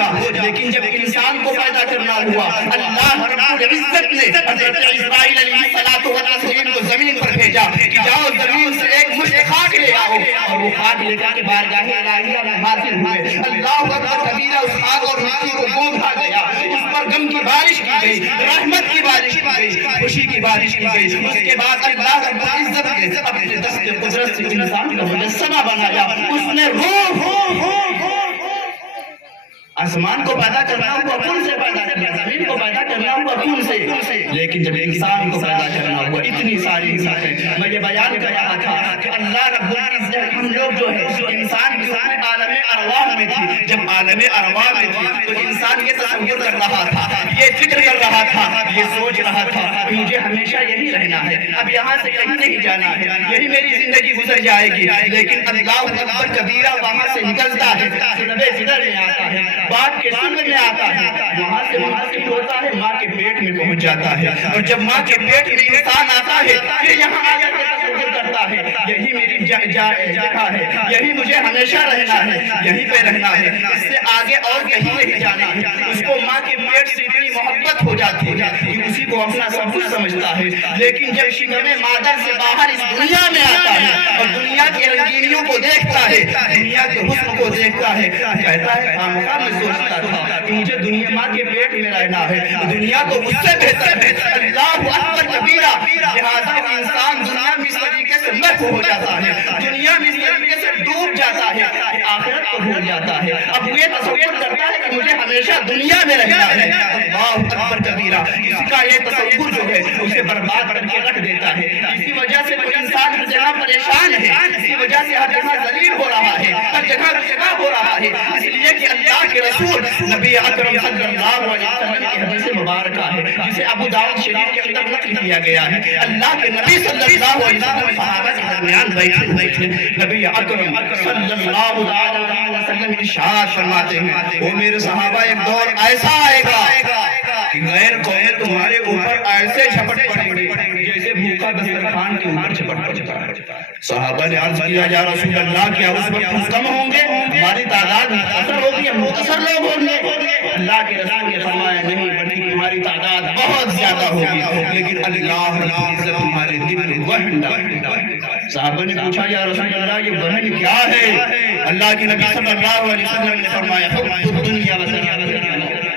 جا، لیکن جب انسان کو پیدا کرنا ہوا اللہ رب العزت نے حضرت اسماعیل علیہ السلام کو زمین پر بھیجا کہ جاؤ زمین سے ایک مشت خاک لے آؤ، اور وہ خاک لے کر کے بارگاہ الہیہ میں حاضر ہوئے۔ اللہ اکبر کبیرہ، اس خاک اور مٹی کو گونتھا گیا، اس پر غم کی بارش کی گئی، رحمت کی بارش کی گئی، خوشی کی بارش کی گئی۔ اس کے بعد اللہ رب العزت نے اپنے دست قدرت سے انسان کا مجسمہ بنایا، اس نے روح آسمان کو پیدا کرنا ہوا خون سے پیدا کیا، زمین کو پیدا کرنا ہوا خون سے، لیکن جب انسان کو پیدا کرنا ہوا اتنی ساری نعمتیں۔ میں یہ بیان کر رہا تھا کہ اللہ رب العزت ہم لوگ جو ہے انسان کی عالم ارواح میں تھی، جب عالم ارواح میں تھی تو انسان یہ تصور کر رہا تھا، یہ فکر کر رہا تھا، یہ سوچ رہا تھا کہ مجھے ہمیشہ یہی رہنا ہے، اب یہاں سے کہیں نہیں جانا ہے، یہی میری زندگی گزر جائے گی۔ لیکن اللہ اکبر کبیرہ وہاں سے نکلتا ہے، سلب صدر میں آتا ہے، باپ کے سلب میں آتا ہے، وہاں سے منتقل ہوتا ہے، ماں کے پیٹ میں پہنچ جاتا ہے، اور جب ماں کے پیٹ میں انسان آتا ہے یہ یہاں آ کر کے تصور کرتا ہے یہی میری جگہ ہے، یہی مجھے ہمیشہ رہنا ہے، یہیں پہ رہنا ہے، اس سے آگے اور کہیں نہیں جانا ہے۔ اس کو ماں کے پیٹ سے اتنی محبت ہو جاتی ہے کہ اسی کو اپنا سب کچھ سمجھتا ہے، لیکن جب شکم مادر سے باہر اس دنیا میں آتا ہے اور دنیا کی رنگینیوں کو دیکھتا ہے، دنیا کے حسن کو دیکھتا ہے، کہتا ہے خامخواہ میں سوچتا تھا کہ مجھے دنیا ماں کے پیٹ میں رہنا ہے، دنیا تو مجھ سے بہتر ہے۔ اللہ اکبر کبیرہ، لہٰذا انسان دنیا میں اس طریقے سے محو ہو جاتا ہے، دنیا میں اس طریقے سے ڈوب جاتا ہے کہ آخرت کو بھول جاتا ہے، اب یہ تصور کرتا ہے کہ مجھے ہمیشہ دنیا میں رہنا ہے۔ اللہ اکبر کبیرہ، اس کا یہ تصور جو ہے اسے برباد کر کے رکھ دیتا ہے۔ اسی وجہ سے وہ انسان ہر جگہ پریشان ہے، اسی وجہ سے ہر جگہ ذلیل ہو رہا ہے، ہر جگہ رسوا ہو رہا ہے، اس لیے کہ اللہ کے رسول نبی اکرم صلی اللہ علیہ وسلم کی حدیث مبارکہ ہے جسے ابو داؤد شریف کے اندر نقل کیا گیا ہے۔ اللہ کے نبی صلی اللہ علیہ وسلم صحابہ کے درمیان بیٹھے ہوئے تھے، نبی اکرم صلی اللہ علیہ وسلم ارشاد فرماتے ہیں، او میرے صحابہ ایک دور ایسا آئے گا کہ غیر قومیں تمہارے اوپر ایسے جھپٹ پڑیں گے جیسے بھوکا دسترخوان کے اوپر جھپٹ پڑتا ہے۔ صحابہ نے عرض کیا یا رسول اللہ کیا اس وقت ہم کم ہوں گے، ہماری تعداد مختصر ہوگی، ہم مختصر لوگ ہوں گے؟ اللہ کے رسول نے فرمایا نہیں بلکہ تمہاری تعداد بہت زیادہ ہوگی، لیکن اللہ رب العزت تمہارے دل میں وہن ڈالے۔ صحابہ نے پوچھا یا رسول اللہ یہ وہن کیا ہے؟ اللہ کے نبی صلی اللہ علیہ وسلم نے فرمایا حب الدنیا و ذراتها،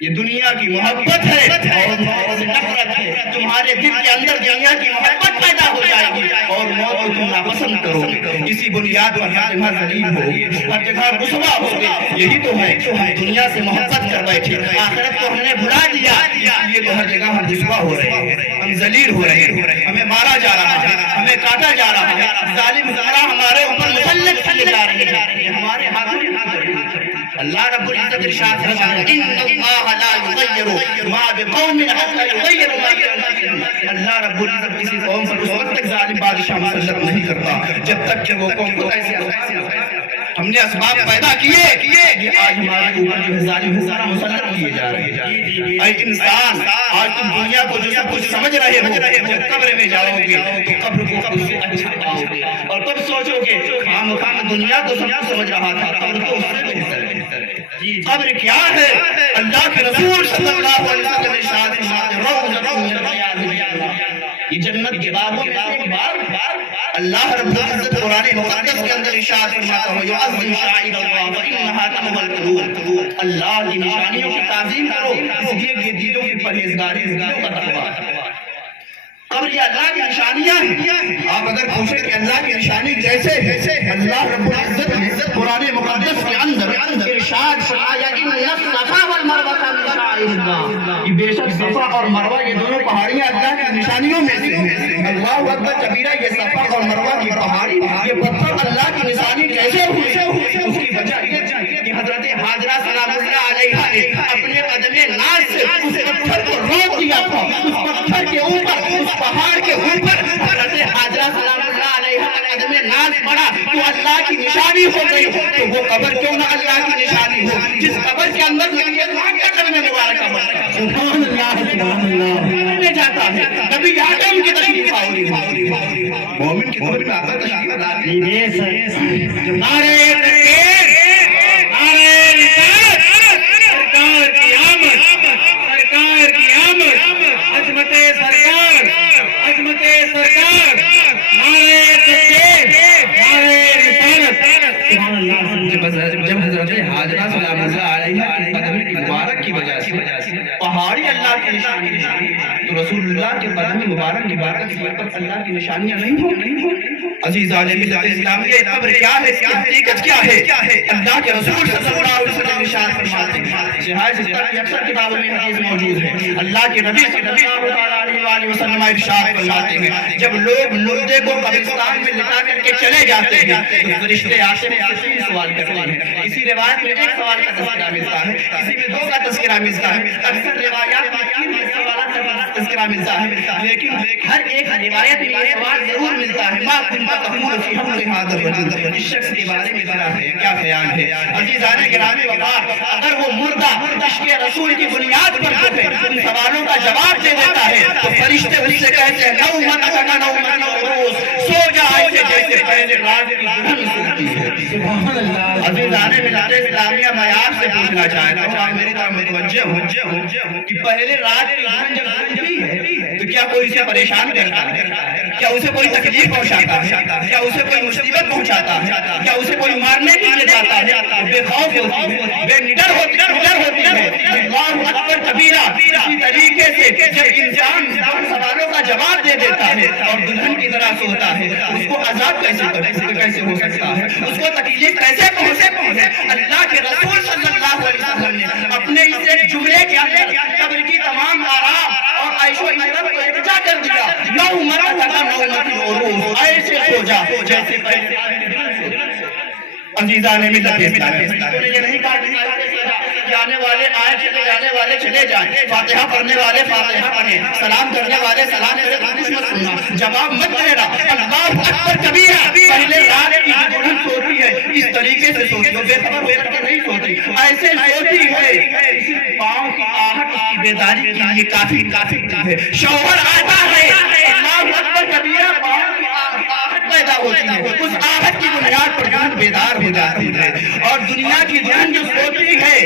یہ دنیا کی محبت ہے اور موت سے نفرت ہے، تمہارے دل کے اندر دنیا کی محبت پیدا ہو جائے گی اور موت کو تم ناپسند کرو گے، اسی بنیاد پر ہر جگہ ذلیل ہوگی، ہر جگہ رسوا ہوگے۔ یہی تو ہے کہ ہم دنیا سے محبت کر بیٹھے، آخرت کو ہم نے بھلا دیا، اس لیے تو ہر جگہ ہم رسوا ہو رہے ہیں، ہم ذلیل ہو رہے ہیں، ہمیں مارا جا رہا ہے، ہمیں کاٹا جا رہا ہے، ظالم حکمراں ہمارے اوپر مسلط کیے جا رہے ہیں، ہمارے ہاتھوں میں اللہ رب العزت ارشاد فرماتا ہے ان اللہ لا یغیر ما بقوم حتى یغیروا ما بانفسہم، اللہ رب العزت کسی قوم پر اس وقت تک ظالم بادشاہ مسلط نہیں کرتا جب تک کہ وہ قوم کو ایسے ہم نے اسباب پیدا کیے یہ آج ہمارے اوپر جو ہے ظالم حکمراں مسلط کیے جا رہے ہیں۔ اے انسان، آج تم دنیا کو جو سب کچھ سمجھ رہے ہو، جب قبر میں جاؤ گے تو قبر کو اس سے اچھا پاؤ گے اور تب سوچو گے خام دنیا کو سب کچھ سمجھ رہا تھا، قبر تو اس سے بہتر ہے۔ قبر کیا ہے؟ اللہ کے رسول صلی اللہ علیہ وسلم ارشاد فرماتے ہیں روضۃ من ریاض الجنہ، یہ جنت کے باغوں میں سے ایک باغ اللہ رب العزت قرآن مقدس کے اندر ارشاد فرماتا ہے یعظم شعائر اللہ فانها تمحو القلوب، اللہ کی نشانیوں کی تعظیم کرو اس لیے یہ دلوں کی پرہیزگاری، دلوں کا تقویٰ۔ قبر یہ اللہ کی نشانیاں ہیں، آپ اگر پوچھیں کہ اللہ کی نشانی کیسے ہے، اللہ رب العزت نے قرآن مقدس کے اندر ارشاد فرمایا ان الصفا والمروہ من شعائر اللہ، یہ بے شک صفا اور مروہ یہ دونوں پہاڑیاں اللہ کی نشانیوں میں سے ہیں۔ اللہ اکبر کبیرہ، یہ صفا اور مروہ کی پہاڑی یہ پتھر اللہ کی نشانی کیسے ہوئی؟ اس کی وجہ یہ کہ حضرت حاجرہ سلام اللہ علیہا نے اپنے قدم ناز سے اس پتھر کو روک دیا تھا، اس پتھر کے اوپر، اس پہاڑ کے اوپر حضرت حاجرہ سلام اللہ علیہا کا قدم ناز پڑا تو اللہ کی نشانی ہو گئی۔ تو وہ قبر کیوں نہ اللہ کی نشانی ہو جس قبر کے اندر نبی اللہ کا قدم مبارکہ پڑا، سبحان اللہ سبحان اللہ میں جاتا ہے، نبی آدم کی تشریف آوری ہے، مومن کی قبر میں آتا تشریف لاتی ہے۔ نعرہ تکبیر، نعرہ رسالت، حاضرہ سلام اللہ علیہ کے قدم کی مبارک کی وجہ سے پہاڑی اللہ کی نشانی ہے، تو رسول اللہ کے قدم مبارک کی برکت اللہ کی نشانیاں نہیں ہوں؟ عزیزان ملت اسلامیہ قبر کیا ہے، اس کی حقیقت کیا ہے؟ اللہ کے رسول صلی اللہ علیہ وسلم ارشاد فرماتے ہیں، جہاز تک کی اکثر کتابوں میں حدیث موجود ہے، اللہ کے نبی صلی اللہ علیہ وسلم ارشاد فرماتے ہیں جب لوگ مردے کو قبرستان میں لٹا کر کے چلے جاتے ہیں تو فرشتے آتے ہیں سوال کرتے ہیں، کسی روایت میں ایک سوال کا تذکرہ ملتا ہے، کسی میں دو کا تذکرہ ملتا ہے، اکثر روایات میں تین سوالات کا تذکرہ ملتا ہے، لیکن ہر ایک روایت میں یہ سوال ضرور ملتا ہے، ما کنت تقول فی حق هذا الرجل، اس شخص کے بارے میں کیا خیال ہے؟ عزیزان گرامی وقار، اگر وہ مردہ عشق رسول کی بنیاد پر ان سوالوں کا جواب دے دیتا ہے تو فرشتے اس سے کہتے ہیں نومت کا نومت العروس، سو جا ایسے جیسے پہلے رات کی دلہن سوتی ہے۔ سبحان اللہ۔ عزیزان ملت اسلامیہ میں آپ سے پوچھنا چاہتا ہوں، آپ میری طرف متوجہ ہوں کہ پہلے رات کی دلہن جب سوتی ہے تو کیا کوئی اسے پریشان کرتا ہے؟ کیا اسے کوئی تکلیف پہنچاتا ہے؟ کیا اسے کوئی مصیبت پہنچاتا ہے؟ کیا اسے کوئی مارنے کے لیے جاتا ہے؟ بے خوف ہوتی ہے، بے نڈر ہوتی ہے، اللہ اکبر کبیرہ۔ اسی طریقے سے جب انسان سوالوں کا جواب دے دیتا ہے اور دلہن کی طرح سوتا ہے، اس کو عذاب کیسے ہو سکتا ہے؟ اس کو تکلیف کیسے پہنچے؟ اللہ کے رسول صلی اللہ علیہ وسلم نے اپنے اس ایک جملے کے اندر قبر کی تمام آرام اور عیش و عشرت کو یکجا کر دیا، نومت کا نومت العروس، ایسے سو جا جیسے پہلے۔ عزیزان ملت اسلامیہ یہ نہیں کہا جانے والے آئے چلے جانے والے چلے جائیں، فاتحہ پڑھنے والے فاتحہ پڑھیں، سلام کرنے والے سلام کریں، حدیث مت سننا، جواب مت دینا، اللہ اکبر کبیرہ۔ پہلے رات کی دلہن سوتی ہے اس طریقے سے سوتی ہے، بے خبر ہو کر نہیں سوتی، ایسے سوتی ہے، پاؤں کی آہٹ اس کی بیداری کے لیے کافی ہے، شوہر آتا ہے، اللہ اکبر کبیرہ، پاؤں کی آہٹ پیدا ہوتی ہے، اس آہٹ کی بنیاد پر دلہن بیدار ہو جاتی ہے، اور دنیا کی دلہن جو سوتی ہے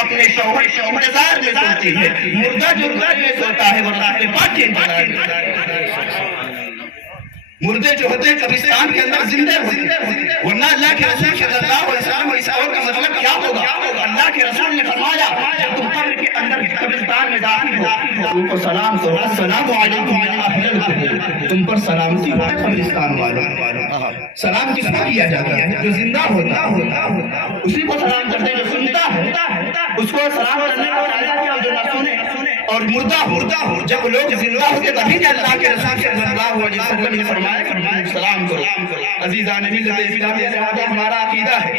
اپنے شوہر کے انتظار میں سوتی ہے، مردہ جو گھر میں سوتا ہے وہ رسول پاک کے انتظار میں۔ مردے جو ہوتے ہیں قبرستان کے اندر زندہ ہوتے ہیں، ورنہ اللہ کے رسول صلی اللہ علیہ وسلم اس قول کا مطلب کیا ہوگا؟ اللہ کے رسول نے فرمایا جب تم قبر کے اندر قبرستان میں داخل ہو تم کو سلام کرو، السلام علیکم اہل القبور، تم پر سلامتی ہو قبرستان والوں۔ سلام کس کو کیا جاتا ہے؟ جو زندہ ہوتا ہے اسی کو سلام کرتے ہیں، جو سنتا ہے اس کو سلام کرنے کو اللہ کیا جو نہ سنے۔ اور مردہ جب لوگ زندہ ہوتے تبھی اللہ کے رسول صلی اللہ علیہ وسلم نے فرمایا سلام کرو۔ عزیزان ملت اسلامیہ لہذا ہمارا عقیدہ ہے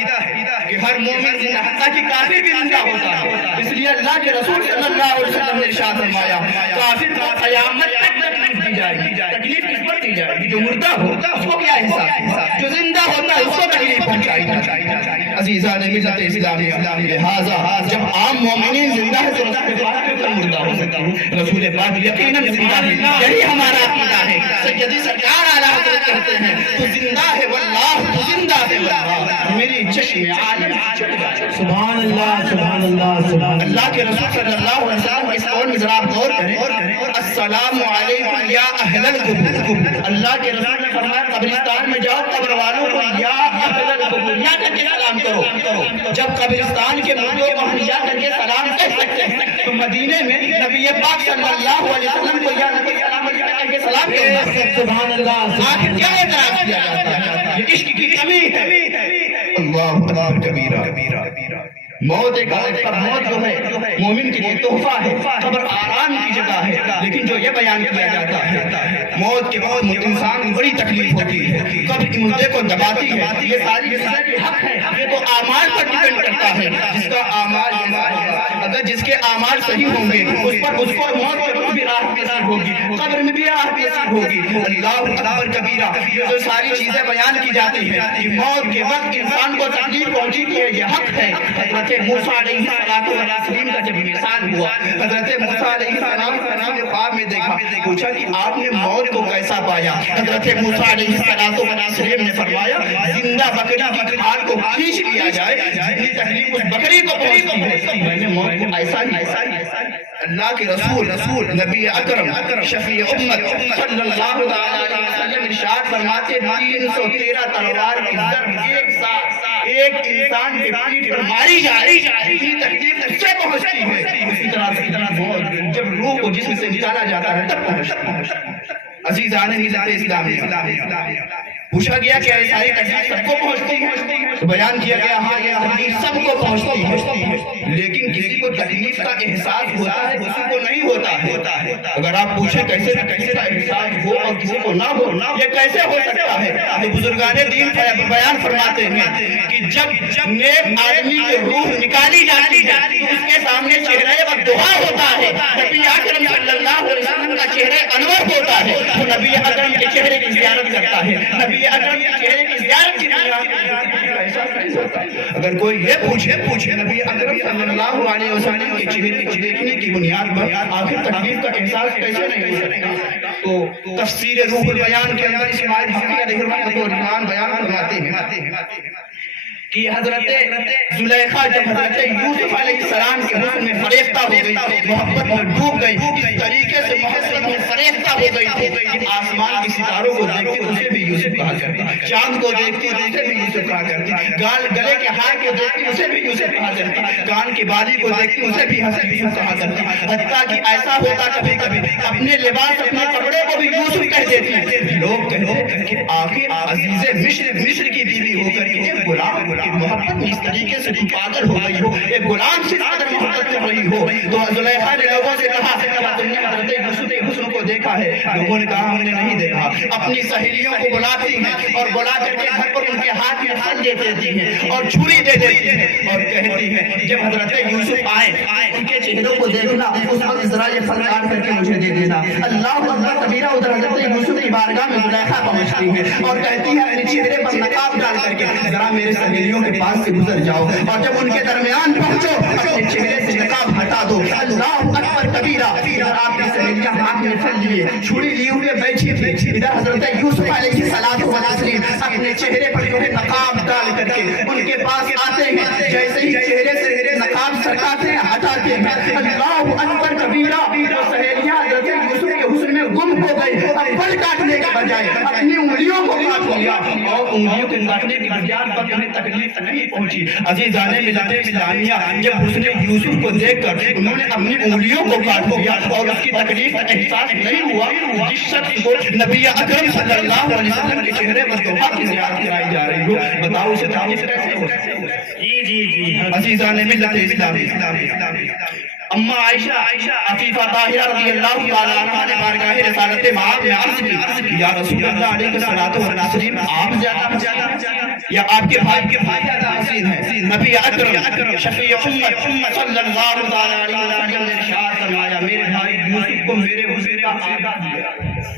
کہ ہر مومن زندہ، حتیٰ کہ کافر بھی زندہ ہوتا ہے، اس لیے اللہ کے رسول صلی اللہ علیہ وسلم نے ارشاد فرمایا کافر کو قیامت تک تکلیف دی جائے گی۔ تکلیف کس پر دی جائے گی؟ جو مردہ ہوتا اس کو کیا حساب، جو زندہ ہوتا ہے اس کو تکلیف پہنچائی جائے۔ عزیزان ملت اسلامیہ لہذا جب عام مومنین زندہ ہے تو رسول پاک کیوں مردہ ہو سکتا ہے؟ رسول پاک یقیناً زندہ ہے، یہی ہمارا عقیدہ ہے۔ سیدی سرکار اعلیٰ حضرت کہتے ہیں تو زندہ ہے واللہ، تو زندہ ہے واللہ، میری چشم عالم سبحان اللہ سبحان اللہ سبحان اللہ۔ کے رسول صلی اللہ علیہ وسلم اس قول میں ذرا آپ غور کریں، السلام علیکم یا اہل القبور۔ اللہ کے رسول نے فرمایا قبرستان میں جاؤ قبر والوں کو یا اہل القبور یا کر کے سلام کرو۔ جب قبرستان کے مردوں کو ہم یا کر کے سلام کہہ سکتے ہیں تو مدینے میں نبی پاک صلی اللہ علیہ وسلم کو یا نبی سلام کر کے سلام کرنا سبحان اللہ۔ آخر کیا اعتراض کیا جاتا ہے؟ یہ عشق کی کمی ہے۔ اللہ اکبر کبیرہ۔ موت ایک موت جو ہے مومن کے لیے تحفہ ہے، قبر آرام کی جگہ ہے، لیکن جو یہ بیان کیا جاتا ہے موت کے بعد انسان کو بڑی تکلیف ہوتی ہے، قبر مردے کو دباتی ہے، یہ ساری چیزیں بھی حق ہے، یہ تو اعمال پر ڈیپینڈ کرتا ہے، جس کا اعمال اگر جس کے اعمال صحیح ہوں گے اس کو موت کے بعد بھی راحت نصیب ہوگی، قبر میں بھی راحت نصیب ہوگی۔ اللہ اکبر کبیرہ۔ جو ساری چیزیں بیان کی جاتی ہیں کہ موت کے وقت انسان کو تکلیف پہنچی ہے، یہ حق ہے۔ حضرت موسیٰ علیہ السلام کا جب انسان ہوا، حضرت موسیٰ علیہ السلام نے خواب میں دیکھا، پوچھا کہ آپ نے موت کو کیسا پایا؟ حضرت موسیٰ علیہ السلام نے فرمایا زندہ بکری کی کھال کو کھینچ لیا جائے، جتنی تکلیف اس بکری کو پہنچتی ہے میں نے موت کو ایسا ہی اللہ کے رسول نبی اکرم شفیع امت صلی اللہ علیہ وسلم ارشاد فرماتے 313 تلوار کی ضرب ایک ساتھ ایک انسان کے پیٹ پر ماری جائے تکلیف اس سے پہنچتی ہے، اسی طرح جب روح کو جسم سے نکالا جاتا ہے تب پہنچتا۔ عزیزان ملت اسلامیہ، پوچھا گیا کہ ساری تکلیف سب کو پہنچتی ہے، تو بیان کیا گیا ہاں یہ تکلیف سب کو پہنچتی ہے، لیکن کسی کو تکلیف کا احساس ہوتا ہے کسی کو نہیں ہوتا ہے۔ اگر آپ پوچھیں کیسے کا احساس ہو اور کسی کو نہ ہو، یہ کیسے ہو سکتا ہے؟ تو بزرگان دین بیان فرماتے ہیں کہ جب نیک آدمی کی روح نکالی جاتی ہے تو اس کے سامنے چہرے پر دعا ہوتا ہے، نبی اکرم صلی اللہ علیہ وسلم کا چہرہ انور ہوتا ہے، تو نبی اکرم کے چہرے کی زیارت کرتا ہے، نبی اکرم کے چہرے کی زیارت کی بنیاد۔ اگر کوئی یہ پوچھے نبی اکرم صلی اللہ علیہ وسلم کے چہرے کو دیکھنے کی بنیاد پر آخر تکلیف کا احساس کیسے نہیں ہو سکتا؟ تو تفسیر روح البیان کے اندر اسماعیل حقی علیہ الرحمن بیان فرماتے ہیں کہ حضرت زلیخا جب حضرت یوسف علیہ السلام کے حسن میں فریفتہ ہو گئی، محبت میں ڈوب گئی، اس طریقے سے محبت میں فریفتہ ہو گئی کہ آسمان کی ستاروں کو دیکھتی اسے بھی یوسف کہا کرتی، چاند کو دیکھتی اسے بھی یوسف کہا کرتی، گلے کے ہار کو دیکھتی اسے بھی یوسف کہا کرتی، کان کی بالی کو دیکھتی اسے بھی یوسف کہا کرتی، حتیٰ کہ ایسا ہوتا کبھی کبھی اپنے لباس اپنے کپڑے کو بھی یوسف کہہ دیتی۔ لوگ کہتے کہ آخر عزیز مصر کی بیوی ہو کر کے ایک غلام محبت اس طریقے سے پاگل ہو گئی ہو، ایک غلام سے قدر محبت کر رہی ہو۔ تو زلیخا نے لوگوں سے کہا کیا تم نے حضرت یوسف کے حسن کو دیکھا ہے؟ لوگوں نے کہا ہم نے نہیں دیکھا۔ اپنی سہیلیوں کو بلاتی ہیں اور بلا کر کے گھر پر ان کے ہاتھ میں پھل دے دیتی ہیں اور چھری دے دیتی ہیں اور کہتی ہیں جب حضرت یوسف آئے ان کے چہروں کو دیکھنا، اس وقت ذرا یہ پھل کاٹ کر کے مجھے دے دینا۔ اللہ اکبر کبیرہ ادھر حضرت یوسف کی بارگاہ میں زلیخا پہنچتی ہے اور کہتی ہے اپنے چہرے پر نقاب ڈال کر کے ذرا میرے سہیلیوں کے پاس سے گزر جاؤ اور جب ان کے درمیان پہنچو اپنے چہرے سے نقاب ہٹا دو۔ اللہ اکبر کبیرہ، ادھر آپ کی سہیلیاں ہاتھ میں پھل لیے چھری لیے ہوئے بیٹھی تھی، ادھر حضرت یوسف علیہ الصلوۃ والتسلیم اپنے چہرے پر جو ہے نقاب ڈال کر کے ان کے پاس آتے ہیں، جیسے ہی چہرے سے نقاب سٹاتے ہیں ہٹاتے ہیں، اللہ اکبر کبیرہ، وہ سہیلیاں حضرت یوسف کے حسن میں گم ہو گئی، اب پھل کاٹنے کے بجائے اپنی انگلیوں کو کاٹ لیا اور انگلیوں کو کاٹنے کی بنیاد پر انہیں تکلیف نہیں پہنچی۔ عزیزان ملت اسلامیہ، جب حسن یوسف کو دیکھ کر انہوں نے اپنی انگلیوں کو کاٹ لیا اور اس کی تکلیف کا احساس نہیں ہوا، جس شخص کو نبی اکرم صلی اللہ علیہ وسلم کے چہرے پر توبہ کی زیارت کرائی جا رہی ہو، بتاؤ اسے تکلیف کیسے ہو سکتی ہے؟ جی عزیزان ملت اسلامیہ، اما عائشہ عفیفہ طاہرہ رضی اللہ تعالیٰ عنہ نے بارگاہ رسالت مآب میں عرض کی یا رسول اللہ علیہ الصلوۃ والتسلیم، آپ زیادہ یا آپ کے بھائی زیادہ حسین ہیں؟ نبی اکرم شفیع امت صلی اللہ علیہ وسلم نے ارشاد فرمایا میرے بھائی یوسف کو میرے حسن کا آقا دیا۔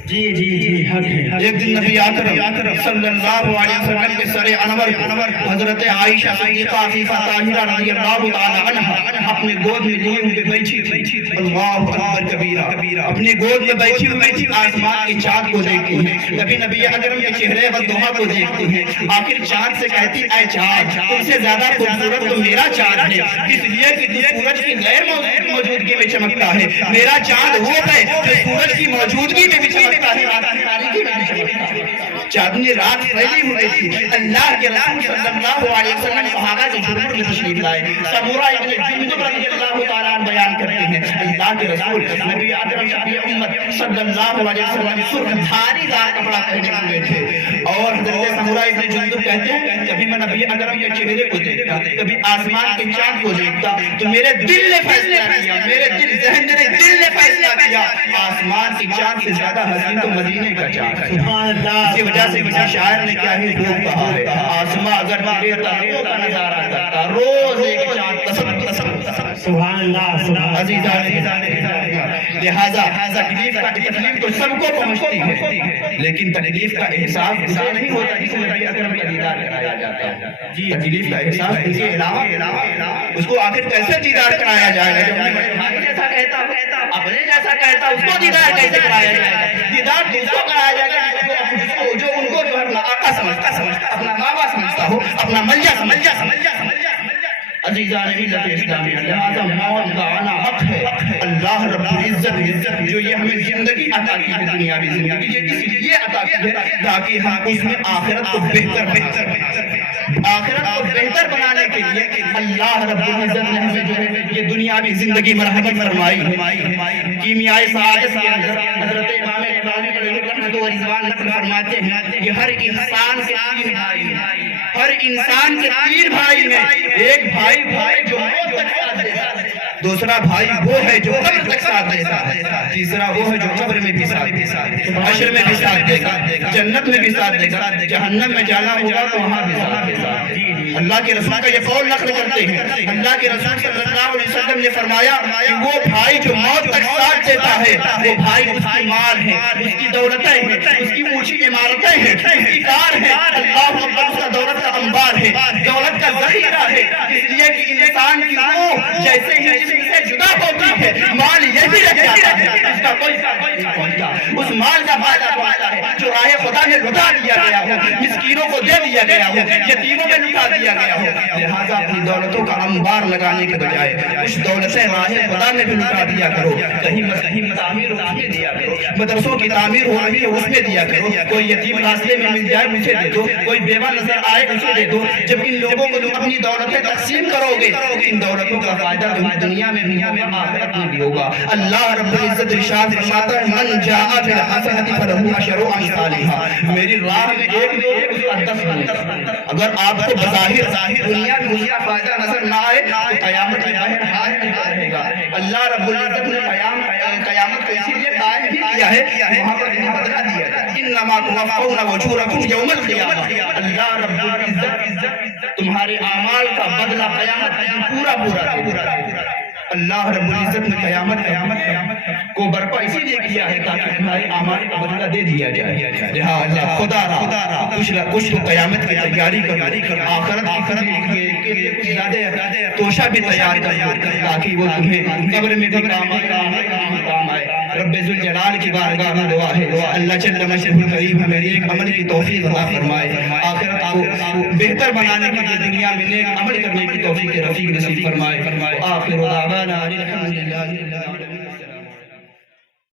جی ایک دن نبی اکرم صلی اللہ علیہ وسلم کے سر انور حضرت عائشہ صدیقہ عفیفہ طاہرہ رضی اللہ تعالیٰ عنہ اپنے گود میں لیے ہوئے بیٹھی تھی، اللہ اکبر کبیرہ، اپنی گود میں بیٹھی ہوئی آسمان کی چاند کو دیکھتی ہے، کبھی نبی اکرم کے چہرے پر دوحہ کو دیکھتی ہے، آخر چاند سے کہتی اے چاند تم سے زیادہ خوبصورت تو میرا چاند ہے، اس لیے کہ تو سورج کی غیر موجودگی میں چمکتا ہے، میرا چاند وہ ہے جو سورج کی موجودگی میں بھی چمکتا ہے، تاریکی میں بھی چمکتا ہے۔ چاندنی رات پھیلی ہوئی تھی، اللہ کے رسول صلی اللہ علیہ وسلم صحابہ کے جھرمٹ میں تشریف لائے، سمورہ ابن جندب رضی اللہ تعالیٰ عنہ بیان کرتے ہیں اللہ کے رسول نبی اکرم شفیع امت صلی اللہ علیہ وسلم سرخ دھاری دار کپڑا پہنے ہوئے تھے، اور حضرت سمورہ ابن جندب کہتے ہیں کبھی میں نبی اکرم کے چہرے کو دیکھتا، کبھی آسمان کے چاند کو دیکھتا تو میرے دل نے فیصلہ کیا، میرے ذہن نے دل نے فیصلہ کیا آسمان کی چاند سے زیادہ حسین تو مدینے کا چاند ہے۔ اسی وجہ سے کسی شاعر نے کیا ہی خوب کہا ہے آسمان اگر تیرے تاروں کا نظارہ کرتا روز ایک چاند تسم سبحان اللہ۔ عزیزان لہذا تکلیف تو سب کو پہنچتی ہے، لیکن تکلیف کا احساس اسے نہیں ہوتا جسے نبی اکرم کا دیدار کرایا جاتا ہے۔ جی تکلیف کا احساس اس کے علاوہ اس کو آخر کیسے دیدار کرایا جائے گا؟ جب اپنے بھائی جیسا کہتا اپنے جیسا کہتا اس کو دیدار کیسے کرایا جائے گا؟ دیدار جس کو کرایا جائے گا جو ان کو جو اپنا آقا سمجھتا، اپنا بابا سمجھتا ہو، اپنا ملجا عزیزان ملت اسلامیہ، لہذا موت کا آنا حق ہے، اللہ اللہ رب العزت جو یہ ہمیں زندگی عطا کی ہے، دنیاوی زندگی یہ اس لیے عطا کی ہے تاکہ ہم اس میں آخرت کو بہتر بنانے کے لیے اللہ رب العزت نے ہمیں جو ہے یہ دنیاوی زندگی مرحمت فرمائی ہے۔ کیمیائے سعادت کے اندر حضرت امام غزالی علیہ رحمت و رضوان نقل فرماتے ہیں کہ ہر انسان کے تین بھائی ہیں، ہر انسان کے تین بھائی میں ایک بھائی وہ ہے جو موت تک ساتھ دیتا ہے، دوسرا بھائی وہ ہے جو قبر تک ساتھ دیتا ہے، تیسرا وہ ہے جو قبر میں بھی ساتھ دے گا، حشر میں بھی ساتھ دے گا، جنت میں بھی ساتھ دے گا، جہنم میں جانا ہوگا تو وہاں بھی ساتھ دے گا۔ اللہ کے رسول کا یہ قول نقل کرتے ہیں، اللہ کے رسول صلی اللہ علیہ وسلم نے فرمایا کہ وہ بھائی جو موت تک ساتھ دیتا ہے وہ بھائی اس کی مال ہے، اس کی دولتیں ہیں، اس کی اونچی عمارتیں ہیں، اس کی کار ہے، اللہ اکبر، اس کا دولت کا انبار ہے، دولت کا ذخیرہ ہے، اس لیے کہ انسان کی روح جیسے ہی جسم سے جدا ہوتی ہے مال یہی رہ جاتا ہے، اس کا کوئی فائدہ نہیں پہنچتا، اس مال کا فائدہ پہنچتا ہے جو راہ خدا میں لٹا دیا گیا ہو، مسکینوں کو دے دیا گیا ہو، یتیموں میں لٹا دیا گیا ہو۔ لہذا اپنی دولتوں کا انبار لگانے کے بجائے اس دولت سے راہ خدا میں بھی لٹا دیا کرو، کہیں تعمیر اس میں دیا کرو، مدرسوں کی تعمیر ہو رہی ہے اس میں دیا کرو، کوئی یتیم راستے میں مل جائے اسے دے دو، کوئی بیوہ نظر آئے اسے دے دو۔ جب ان لوگوں کو تم اپنی دولتیں تقسیم کرو گے ان دولتوں کا فائدہ تمہیں دنیا میں بھی ہوگا، آخرت میں بھی ہوگا۔ اللہ رب العزت ارشاد فرماتا ہے من جاء بالحسنۃ فلہ عشر امثالها، میری راہ میں ایک لوگ اس کا 10 بنے۔ اگر آپ کو بظاہر دنیا میں اس کا فائدہ نظر نہ آئے تو قیامت میں حال رہے گا۔ اللہ رب العزت نے قیامت کو اسی لیے قائم بھی کیا ہے وہاں پر انہیں بدلہ دیا جائے، انما توفون اجورکم یوم القیامہ، اللہ رب العزت تمہارے اعمال کا بدلہ قیامت پورا دے گا۔ اللہ رب العزت نے قیامت کو برپا اسی لیے کیا ہے تاکہ تمہارے اعمال کا بدلہ دے دیا جائے۔ لہٰذا خدا را کچھ تو قیامت کی تیاری کر، آخرت کے لیے کچھ زیادہ توشہ بھی تیار کر تاکہ وہ تمہیں قبر میں بھی کام آئے۔ رب ذوالجلال کی بارگاہ میں دعا ہے اللہ جل مجدہ الکریم ہمیں نیک عمل کی توفیق عطا فرمائے، آخرت کو بہتر بنانے کے لیے دنیا میں نیک عمل کرنے کی توفیق رفیق نصیب فرمائے۔ آخر دعوانا الحمدللہ۔